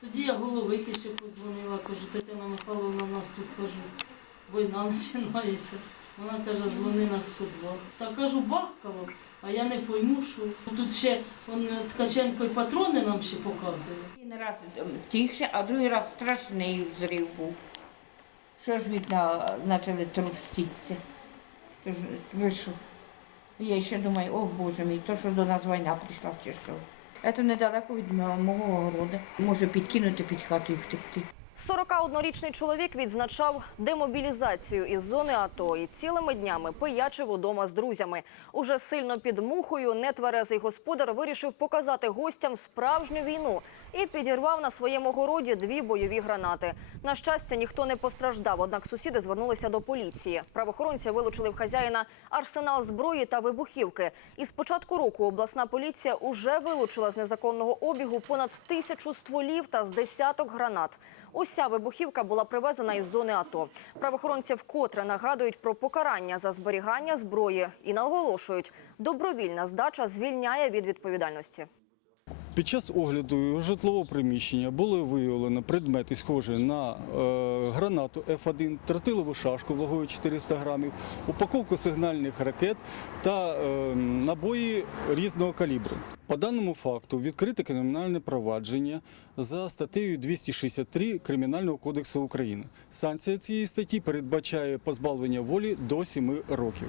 Тоді я головихи ще позвонила, кажу, Тетяна Михайловна, у нас тут кажу, війна починається. Вона каже, дзвони на 102. Та кажу, бахкало, а я не пойму, що тут ще он, Ткаченко і патрони нам ще показує. Один раз ем, тихше, а другий раз страшний взрив був. Що ж вікна почали труститися. Тож ви? Я ще думаю, о Боже мій, то що до нас війна прийшла чи що. Це недалеко від мого городу. Може підкинути під хату і втекти. 41-річний чоловік відзначав демобілізацію із зони АТО і цілими днями пиячив удома з друзями. Уже сильно під мухою нетверезий господар вирішив показати гостям справжню війну і підірвав на своєму городі дві бойові гранати. На щастя, ніхто не постраждав. Однак сусіди звернулися до поліції. Правоохоронці вилучили в хазяїна арсенал зброї та вибухівки. І з початку року обласна поліція уже вилучила з незаконного обігу понад тисячу стволів та з десяток гранат. Уся вибухівка була привезена із зони АТО. Правоохоронці вкотре нагадують про покарання за зберігання зброї і наголошують, добровільна здача звільняє від відповідальності. Під час огляду житлового приміщення були виявлені предмети, схожі на е, гранату F1, тротилову шашку вагою 400 грамів, упаковку сигнальних ракет та е, набої різного калібру. По даному факту відкрите кримінальне провадження за статтею 263 Кримінального кодексу України. Санкція цієї статті передбачає позбавлення волі до 7 років.